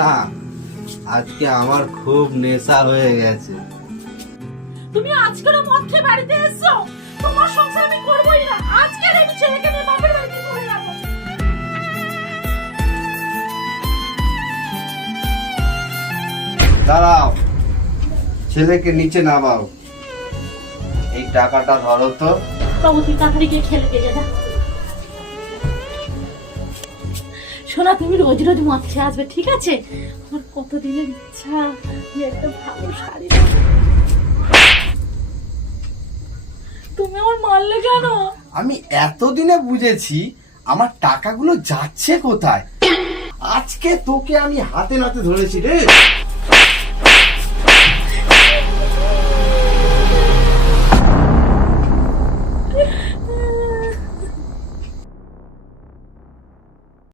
না, আজকে আমার খুব নেশা হয়ে গেছে। তুমি আজকের মদ খেয়ে বাড়িতে এসছো, তোমার সংসার আমি করবোই না। আজকে আমি ছেলেকে নিয়ে বাপের বাড়িতে চলে যাবো। দাঁড়াও, ছেলেকে নিচে নামাও। এই টাকাটা ধরো তো। বাবু তুই তাড়াতাড়ি গিয়ে খেলে দিয়ে যা। শোনা, তুমি রোজ রোজ মদ খেয়ে আসবে, ঠিক আছে? আমার কতদিনের ইচ্ছা যে একটা ভালো শাড়ি পরবো। তুমি আমার মারলে কেন? আমি এতদিনে বুঝেছি আমার টাকাগুলো যাচ্ছে কোথায়। আজকে তোকে আমি হাতে নাতে ধরেছি রে।